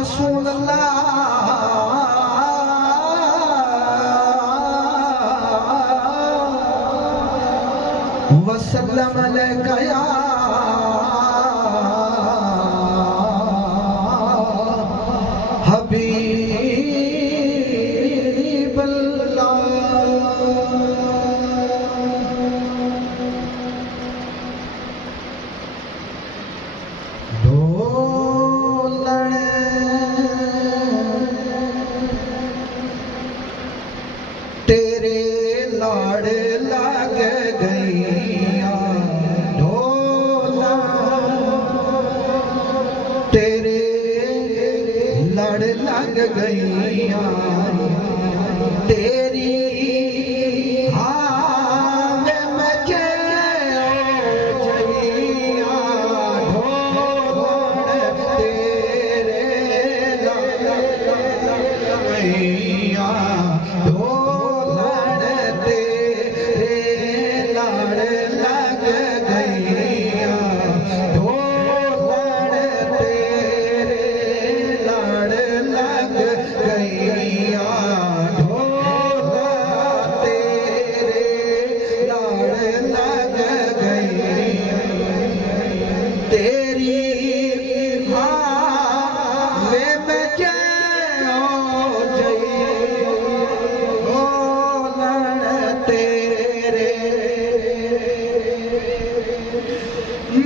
रसूल अल्लाह वसल्लम अलैका या हबीब अल्लाह। तेरे लाड़ लग गईया ढोला, तेरे लड़ लग गईया तेरी हाल में जइया ढोल तेरे लड़ गईया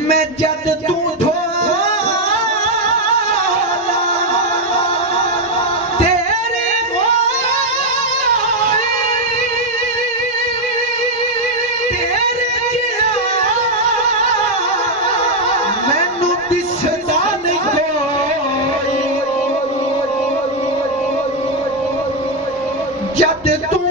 मैं जद तू ढोला तेरे तेरे मैनू दिसदा नहीं कोई, जद तू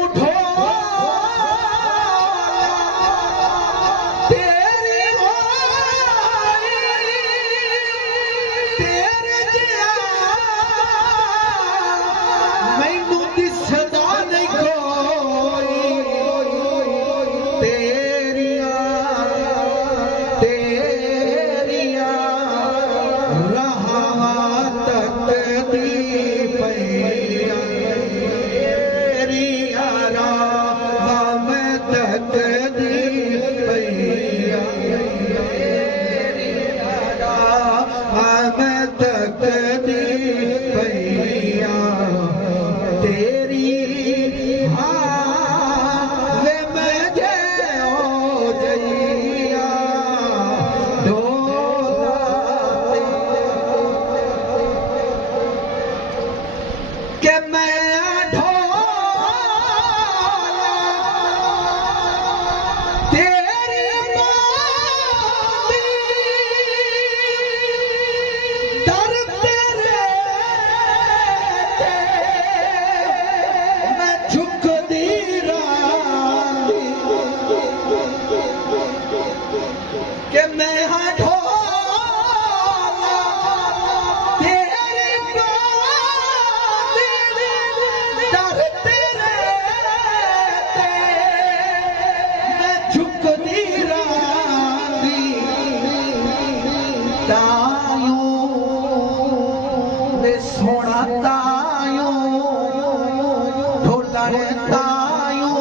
सोना तायो ढोला रे तायो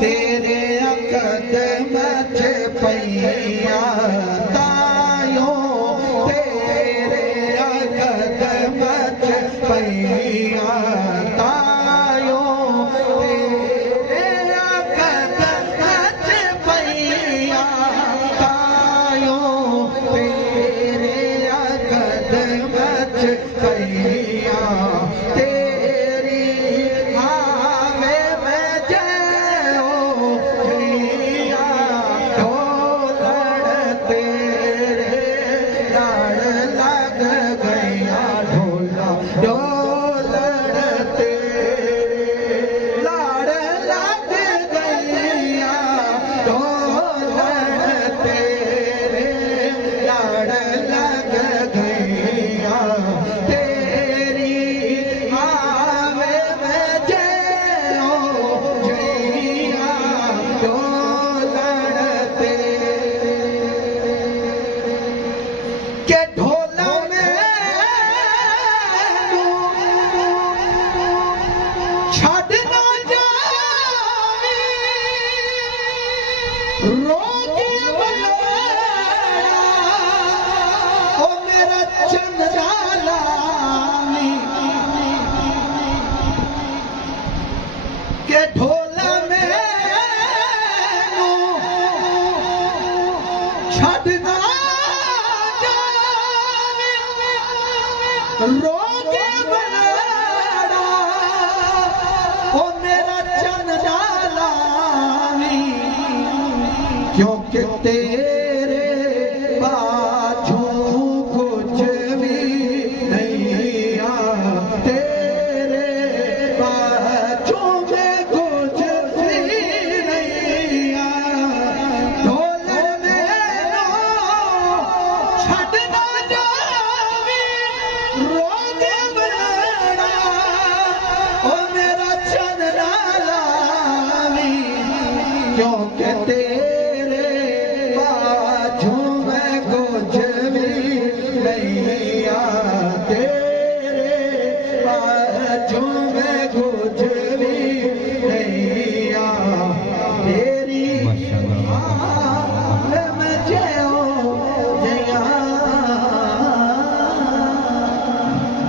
तेरे कदम च पैया तायो तेरे कदम च पैया तायो तेरे कदम च पैया तायो तेरे कदम पैया तेरी हावे में जयो जइया ढोलण तेरे लड़ लग गया ढोला ढोलण तेरे लड़ लग गया ढोलण तेरे लड़ लग गया तेरी रोके बनाड़ा ओ मेरा चन डालावी क्योंकि तेरे बाजू कुछ भी नहीं आ तेरे बाजू में कुछ भी नहीं आ ढोलर मेरो छड़ना जावी रोके बनाड़ा ओ मेरा चन डालावी क्योंकि